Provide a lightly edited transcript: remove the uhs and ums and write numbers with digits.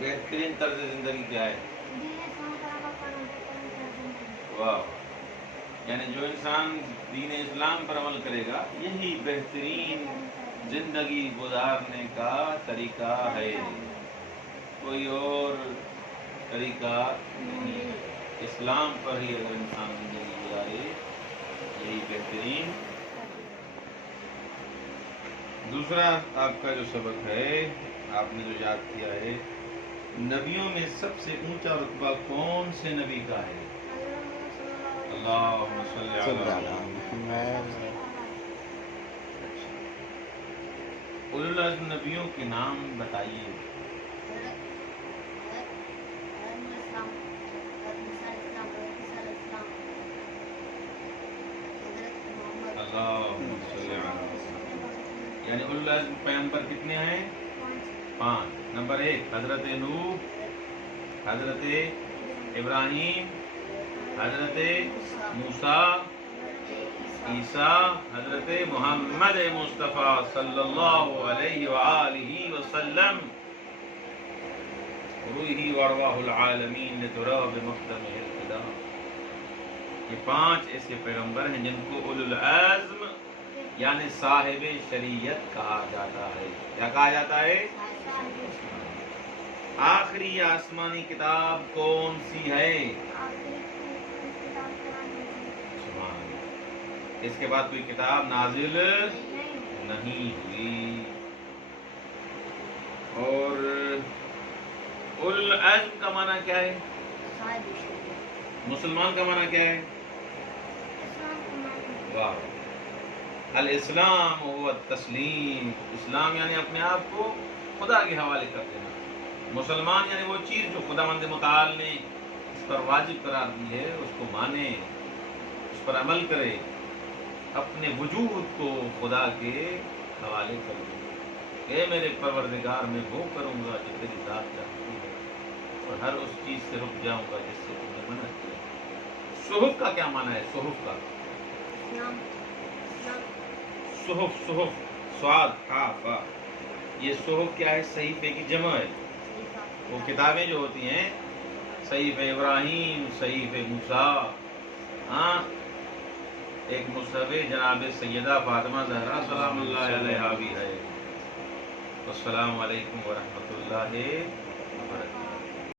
بہترین طرز زندگی کیا ہے؟ واہ، یعنی جو انسان دین اسلام پر عمل کرے گا یہی بہترین زندگی گزارنے کا طریقہ ہے، کوئی اور طریقہ نہیں۔ اسلام پر ہی اگر انسان زندگی گزارے یہی بہترین۔ دوسرا آپ کا جو سبق ہے، آپ نے جو یاد کیا ہے، نبیوں میں سب سے اونچا رتبہ کون سے نبی کا ہے؟ اللہم صلی علی محمد۔ اولو العزم نبیوں کے نام بتائیے۔ اللہم صلی علی محمد۔ یعنی اولو العزم پیغمبر کتنے ہیں؟ 5۔ نمبر 1 حضرت نوح، حضرت ابراہیم، حضرت موسیٰ، عیسیٰ، حضرت محمد مصطفیٰ صلی اللہ علیہ وآلہ وسلم، روحی وارواح العالمین لتراب مقدمہ الفدا۔ یہ 5 ایسے پیغمبر ہیں جن کو اولو العزم یعنی صاحب شریعت کہا جاتا ہے۔ کیا کہا جاتا ہے؟ آخری آسمانی کتاب کون سی ہے؟ اس کے بعد کوئی کتاب نازل نہیں ہوئی۔ اور اولو العزم کا معنی کیا ہے؟ مسلمان کا معنی کیا ہے؟ واہ، الاسلام هو التسلیم۔ اسلام یعنی اپنے آپ کو خدا کے حوالے کر دینا۔ مسلمان یعنی وہ چیز جو خداوند متعال نے اس پر واجب قرار دی ہے اس کو مانے، اس پر عمل کرے، اپنے وجود کو خدا کے حوالے کر دے۔ اے میرے پروردگار، میں وہ کروں گا جو تیری ذات چاہتی ہے اور ہر اس چیز سے رک جاؤں گا جس سے تم نے منع کیا۔ صحف کا کیا معنی ہے؟ صحف کا صحف، صحف صاد ہا فا، یہ صحف کیا ہے؟ صحیفے کی جمع ہے۔ وہ کتابیں جو ہوتی ہیں، صحیفہ ابراہیم، صحیفہ موسیٰ، ایک مصحف جناب سیدہ فاطمہ زہرا سلام اللہ علیہا بھی ہے۔ السلام علیکم ورحمۃ اللہ